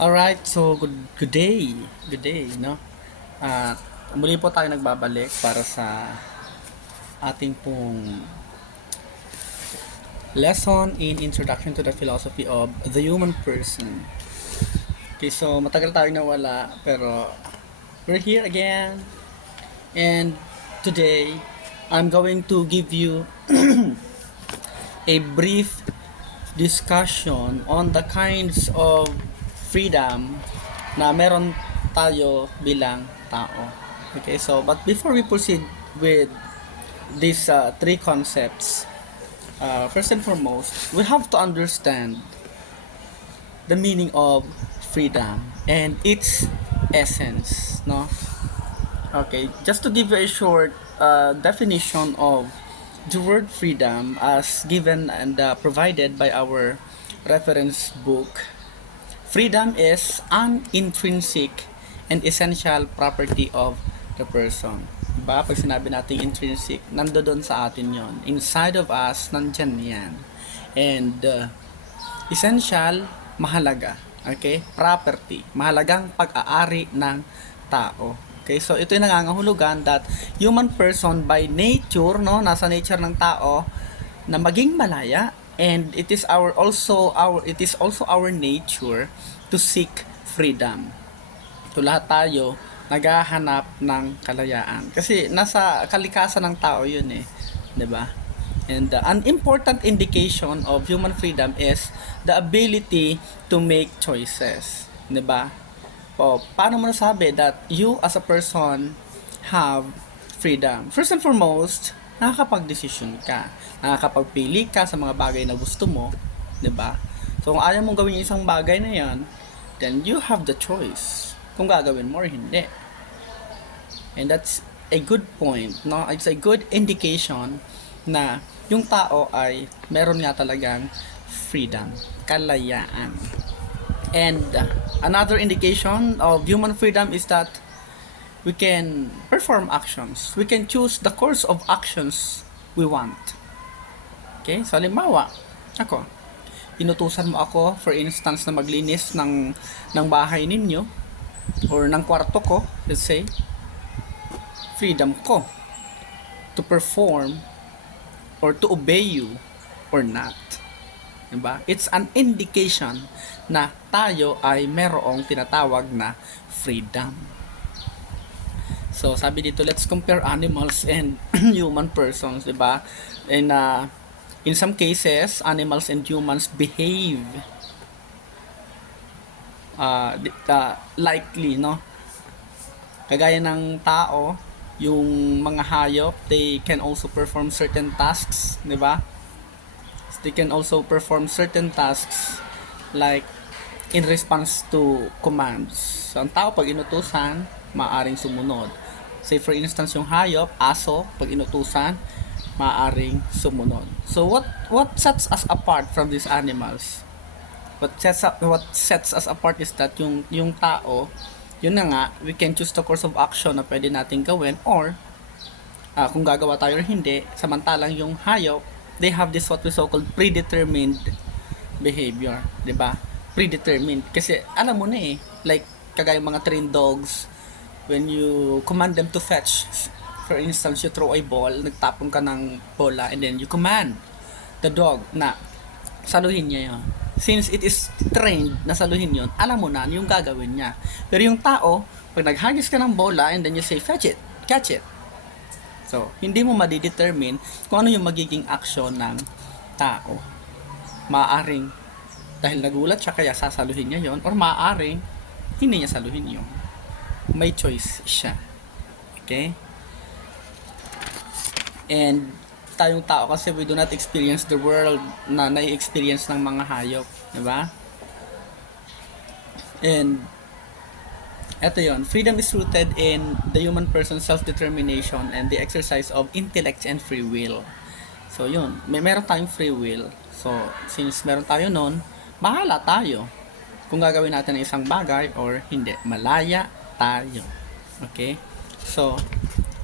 Alright, so good day. Good day, no? At muli po tayo nagbabalik para sa ating pong lesson in Introduction to the Philosophy of the Human Person. Okay, so matagal tayo nawala, pero we're here again. And today, I'm going to give you a brief discussion on the kinds of freedom na meron tayo bilang tao. Okay, so but before we proceed with these three concepts, first and foremost, we have to understand the meaning of freedom and its essence, no? Okay, just to give you a short definition of the word freedom as given and provided by our reference book. Freedom is an intrinsic and essential property of the person. Diba? Pag sinabi natin intrinsic, nandoon sa atin yon. Inside of us, nandyan yan. And essential, mahalaga. Okay? Property. Mahalagang pag-aari ng tao. Okay? So, ito yung nangangahulugan that human person by nature, no? Nasa nature ng tao na maging malaya, and it is also our nature to seek freedom. So lahat tayo naghahanap ng kalayaan kasi nasa kalikasan ng tao 'yun eh, 'di ba? And an important indication of human freedom is the ability to make choices, 'di ba? O paano mo nasabi that you as a person have freedom? First and foremost, nakakapag-desisyon ka. Nakakapagpili ka sa mga bagay na gusto mo, 'di ba? So kung ayaw mong gawin yung isang bagay na 'yan, then you have the choice kung gagawin mo or hindi. And that's a good point, no? It's a good indication na yung tao ay meron nga talagang freedom, kalayaan. And another indication of human freedom is that we can perform actions. We can choose the course of actions we want. Okay? So, halimbawa, ako, inutusan mo ako, for instance, na maglinis ng bahay ninyo or ng kwarto ko, let's say, freedom ko to perform or to obey you or not. Diba? It's an indication na tayo ay merong tinatawag na freedom. So, sabi dito, let's compare animals and human persons, di ba? And in some cases, animals and humans behave likely, no? Kagaya ng tao, yung mga hayop, they can also perform certain tasks, di ba? They can also perform certain tasks like in response to commands. So, ang tao pag inutusan, maaring sumunod. Say for instance yung hayop, aso, pag inutusan, maaring sumunod. So what sets us apart from these animals? What sets us apart is that yung tao, yun na nga, we can choose the course of action na pwede nating gawin or kung gagawa tayo or hindi, samantalang yung hayop, they have this what we so called predetermined behavior, 'di ba? Predetermined kasi alam mo na eh, like kagaya mga trained dogs, when you command them to fetch, for instance, you throw a ball, nagtapon ka ng bola, and then you command the dog na saluhin niya yun. Since it is trained na saluhin yun, alam mo na yung gagawin niya. Pero yung tao, pag naghagis ka ng bola, and then you say, fetch it, catch it. So, hindi mo madidetermine kung ano yung magiging action ng tao. Maaaring, dahil nagulat siya, kaya sasaluhin niya yon, or maaaring, hindi niya saluhin yun. May choice siya. Okay? And tayong tao kasi we do not experience the world na nai-experience ng mga hayop, 'di ba? And eto yon, freedom is rooted in the human person's self-determination and the exercise of intellect and free will. So yun, meron tayong free will. So since meron tayo nun, bahala tayo kung gagawin natin ang isang bagay or hindi. Malaya tayo. Okay? So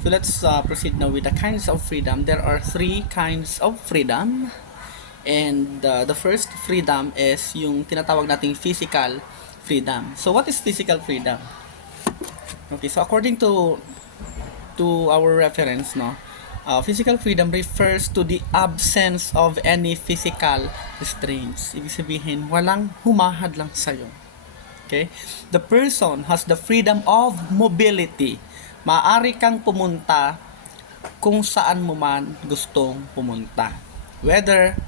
let's proceed now with the kinds of freedom. There are three kinds of freedom. And the first freedom is yung tinatawag nating physical freedom. So what is physical freedom? Okay, so according to our reference, no, physical freedom refers to the absence of any physical restraints. Ibig sabihin, walang humahad lang sa'yo. Okay? The person has the freedom of mobility. Maaari kang pumunta kung saan mo man gustong pumunta. Whether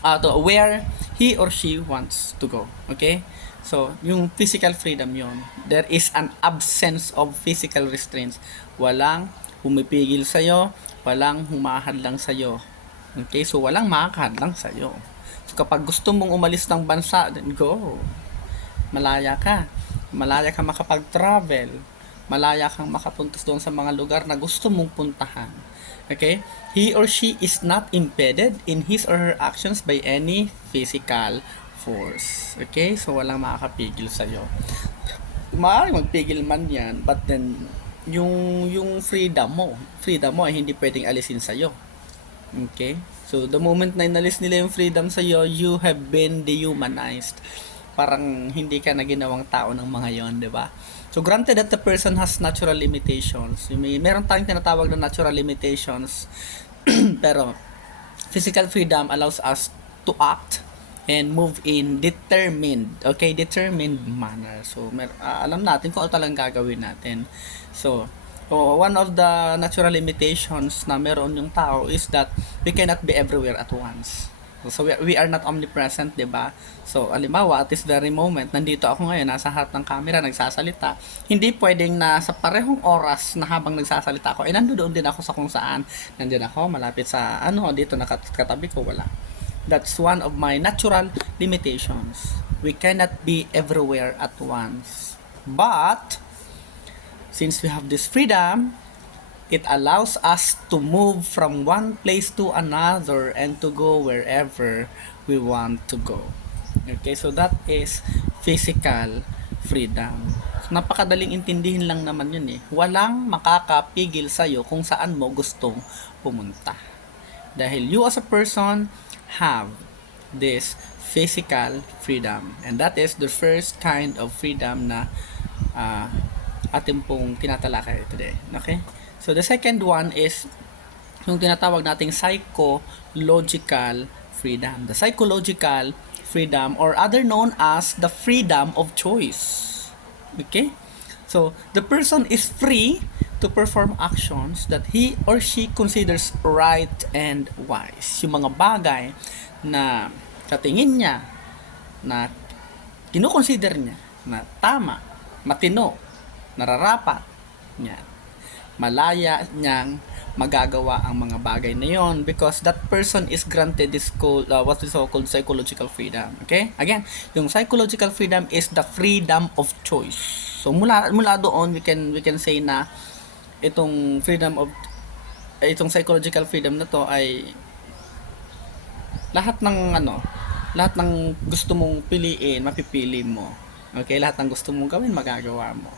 to where he or she wants to go. Okay? So, yung physical freedom yon. There is an absence of physical restraints. Walang pumipigil sa'yo, walang humahad lang sa'yo. Okay? So, walang makakahad lang sa'yo. So, kapag gusto mong umalis ng bansa, then go. Malaya ka. Malaya ka makapag-travel. Malaya kang makapunta doon sa mga lugar na gusto mong puntahan. Okay? He or she is not impeded in his or her actions by any physical force. Okay? So, walang makakapigil sa'yo. Maaaring magpigil man yan, but then, yung freedom mo ay hindi pwedeng alisin sa'yo. Okay? So, the moment na inalis nila yung freedom sa'yo, you have been dehumanized. Parang hindi ka na ginawang tao ng mga yon, di ba? So, granted that the person has natural limitations. Meron tayong tinatawag na natural limitations. Pero, physical freedom allows us to act and move in determined manner. So, alam natin kung ano talagang gagawin natin. So, one of the natural limitations na meron yung tao is that we cannot be everywhere at once. So, we are not omnipresent, di ba? So, halimbawa, at this very moment, nandito ako ngayon, nasa harap ng camera, nagsasalita. Hindi pwedeng na sa parehong oras na habang nagsasalita ako, nandoon din ako sa kung saan. Nandiyan ako, malapit sa, dito nakatabi ko, wala. That's one of my natural limitations. We cannot be everywhere at once. But, since we have this freedom, it allows us to move from one place to another and to go wherever we want to go. Okay, so that is physical freedom. Napakadaling intindihin lang naman yun eh. Walang makakapigil sa'yo kung saan mo gustong pumunta. Dahil you as a person have this physical freedom. And that is the first kind of freedom na ating pong tinatalakay today. Okay? So, the second one is yung tinatawag nating psychological freedom. The psychological freedom, or other known as the freedom of choice. Okay? So, the person is free to perform actions that he or she considers right and wise. Yung mga bagay na sa tingin niya, na kinukonsider niya, na tama, matino, nararapat niya, malaya niyang magagawa ang mga bagay na yon, because that person is granted this what is so-called psychological freedom. Okay? Again, yung psychological freedom is the freedom of choice. So mula doon we can say na itong psychological freedom na to ay lahat ng gusto mong piliin, mapipili mo. Okay? Lahat ng gusto mong gawin, magagawa mo.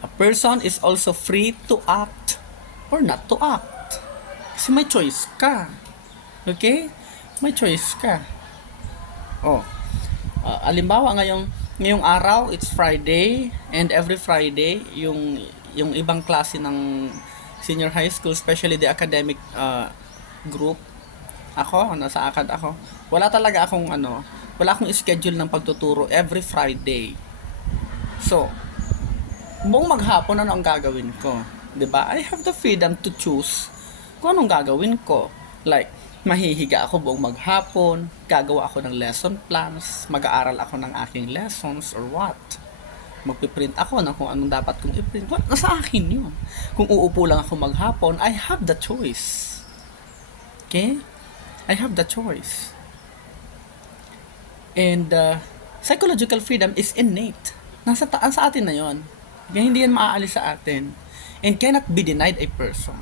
A person is also free to act or not to act. Kasi may choice ka. Okay? May choice ka. Halimbawa ngayong araw, it's Friday, and every Friday, yung ibang klase ng senior high school, especially the academic group, nasa ACAD ako, wala akong schedule ng pagtuturo every Friday. So, buong maghapon ang gagawin ko, 'di ba? I have the freedom to choose kung anong gagawin ko. Like, mahihiga ako buong maghapon, gagawa ako ng lesson plans, mag-aaral ako ng aking lessons or what. Magpiprint ako ng kung anong dapat kong i-print. Nasa akin 'yun. Kung uupo lang ako maghapon, I have the choice. Okay? I have the choice. And psychological freedom is innate. Sa atin na 'yon. Kaya hindi yan maaalis sa atin. And cannot be denied a person.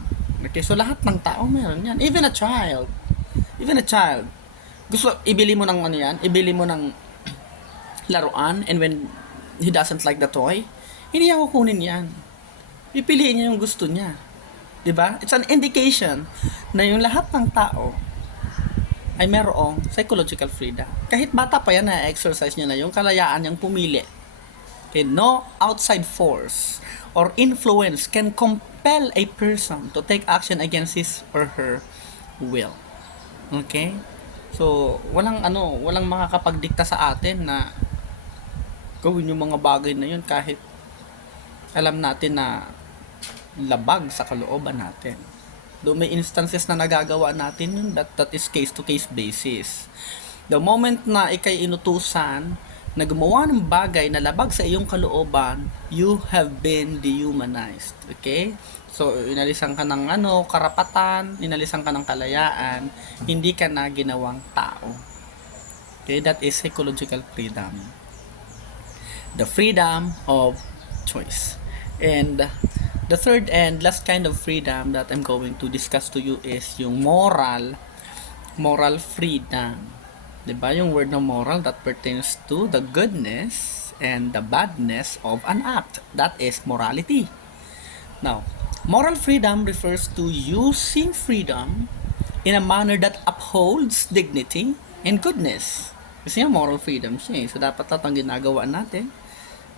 Okay, so lahat ng tao meron yan. Even a child. Gusto, ibili mo ng ibili mo ng laruan, and when he doesn't like the toy, hindi niya kukunin yan. Pipiliin niya yung gusto niya. Diba? It's an indication na yung lahat ng tao ay merong psychological freedom. Kahit bata pa yan, na-exercise niya na yung kalayaan niyang pumili. Okay, no outside force or influence can compel a person to take action against his or her will. Okay? So, walang makakapagdikta sa atin na gawin yung mga bagay na yun kahit alam natin na labag sa kalooban natin. Though may instances na nagagawa natin yun, that is case-to-case basis. The moment na ikay inutusan na gumawa ng bagay na labag sa iyong kalooban, you have been dehumanized. Okay? So, inalisan ka ng karapatan, inalisan ka ng kalayaan, hindi ka na ginawang tao. Okay? That is psychological freedom. The freedom of choice. And the third and last kind of freedom that I'm going to discuss to you is yung moral freedom. Diba? Yung word na moral that pertains to the goodness and the badness of an act. That is morality. Now, moral freedom refers to using freedom in a manner that upholds dignity and goodness. Kasi yung moral freedom siya So, dapat lahat ang ginagawa natin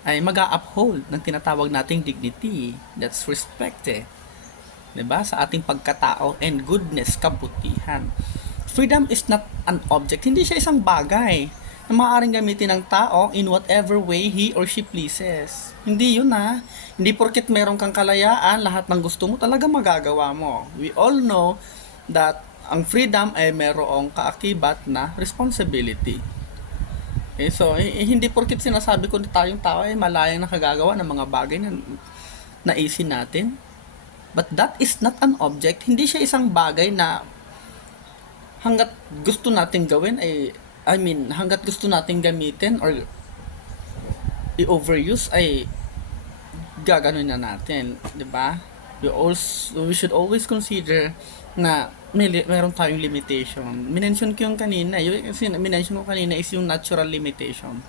ay mag-uphold ng tinatawag nating dignity. That's respect Diba? Sa ating pagkatao and goodness, kabutihan. Freedom is not an object. Hindi siya isang bagay na maaaring gamitin ng tao in whatever way he or she pleases. Hindi yun Hindi porket meron kang kalayaan, lahat ng gusto mo talaga magagawa mo. We all know that ang freedom ay merong kaakibat na responsibility. Okay, so, hindi porket sinasabi ko na tayong tao ay malayang nakagagawa ng mga bagay na naisin natin. But that is not an object. Hindi siya isang bagay na hanggat gusto nating gawin hanggat gusto nating gamitin or i-overuse ay gagano'n na natin, 'di ba? We should always consider na meron tayong limitation. Minention ko yung kanina, is yung natural limitation.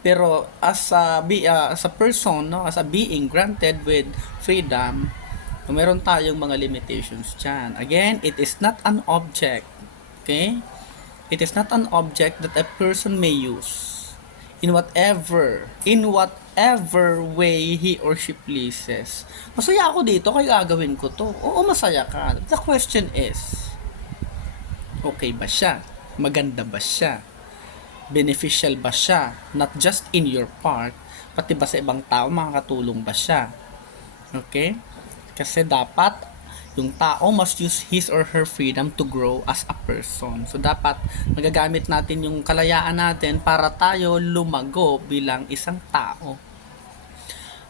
Pero as a person, as a being granted with freedom, meron tayong mga limitations dyan. Again, it is not an object. Okay? It is not an object that a person may use in whatever way he or she pleases. Masaya ako dito, kaya gagawin ko to. Oo, masaya ka. The question is, okay ba siya? Maganda ba siya? Beneficial ba siya? Not just in your part, pati ba sa ibang tao, makakatulong ba siya? Okay? Kasi dapat yung tao must use his or her freedom to grow as a person. So dapat magagamit natin yung kalayaan natin para tayo lumago bilang isang tao.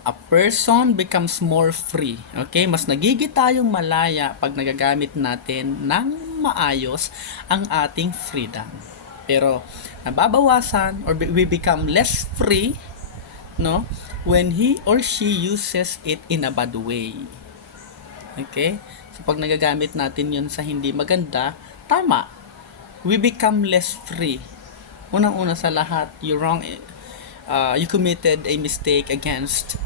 A person becomes more free. Okay? Mas nagigit tayong malaya pag nagagamit natin ng maayos ang ating freedom. Pero nababawasan or we become less free when he or she uses it in a bad way. Okay? So, pag nagagamit natin yun sa hindi maganda, tama. We become less free. Unang-una sa lahat, you committed a mistake against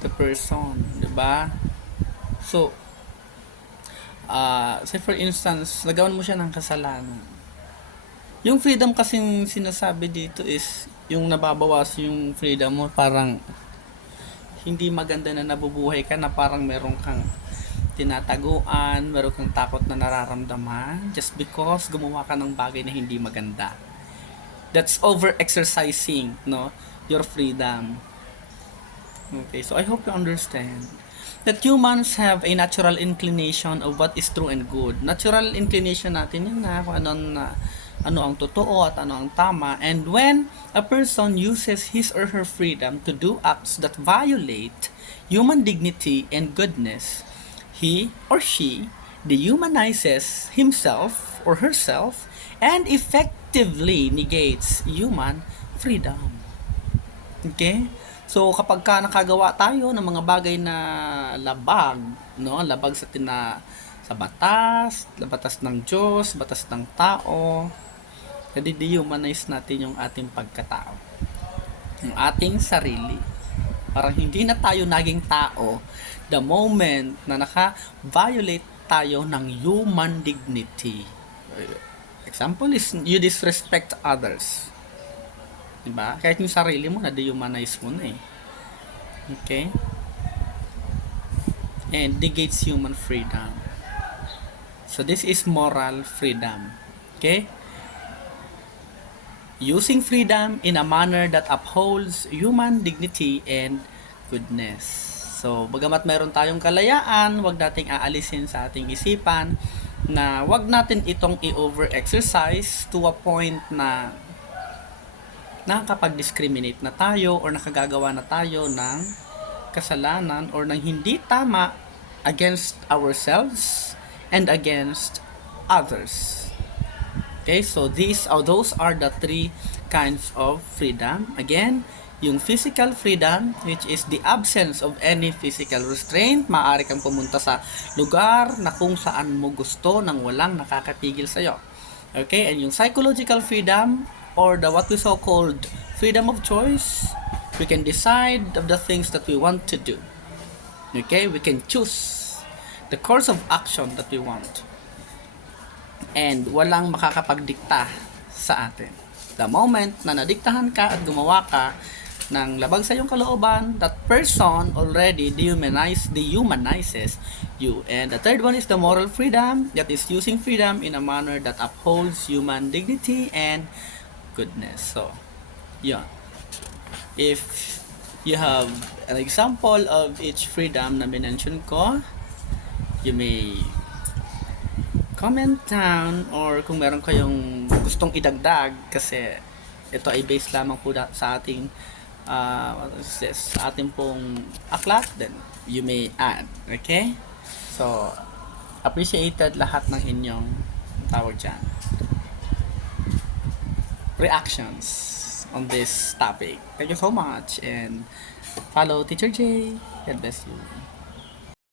the person. Diba? So, say for instance, nagawan mo siya ng kasalanan. Yung freedom kasing sinasabi dito is, yung nababawas yung freedom mo, parang hindi maganda na nabubuhay ka na parang meron kang tinataguan, meron kang takot na nararamdaman just because gumawa ka ng bagay na hindi maganda. That's over-exercising, your freedom. Okay, so I hope you understand that humans have a natural inclination of what is true and good. Natural inclination natin yun kung ano ang totoo at ano ang tama. And when a person uses his or her freedom to do acts that violate human dignity and goodness, he or she dehumanizes himself or herself and effectively negates human freedom. Okay? So, kapag nakagawa tayo ng mga bagay na labag, labag sa batas ng Diyos, batas ng tao, dehumanize natin yung ating pagkatao, yung ating sarili. Parang hindi na tayo naging tao the moment na naka-violate tayo ng human dignity. Example is you disrespect others. Diba? Kahit yung sarili mo, na-dehumanize mo na eh. Okay? And negates human freedom. So this is moral freedom. Okay? Using freedom in a manner that upholds human dignity and goodness. So, bagamat mayroon tayong kalayaan, wag nating aalisin sa ating isipan na wag natin itong i-over-exercise to a point na nakakapag-discriminate na tayo or nakagagawa na tayo ng kasalanan or ng hindi tama against ourselves and against others. Okay, so those are the three kinds of freedom. Again, yung physical freedom, which is the absence of any physical restraint. Maaari kang pumunta sa lugar na kung saan mo gusto nang walang nakakapigil sa'yo. Okay, and yung psychological freedom, or the what we so called freedom of choice, we can decide of the things that we want to do. Okay, we can choose the course of action that we want. And walang makakapagdikta sa atin. The moment na nadiktahan ka at gumawa ka ng labag sa iyong kalooban, that person already dehumanizes you. And the third one is the moral freedom, that is using freedom in a manner that upholds human dignity and goodness. So, yun. If you have an example of each freedom na minention ko, you may comment down, or kung meron kayong gustong idagdag, kasi ito ay based lamang po sa ating sa ating pong aklat, then you may add. Okay? So, appreciated lahat ng inyong tawag dyan reactions on this topic. Thank you so much, and follow Teacher J. God bless you.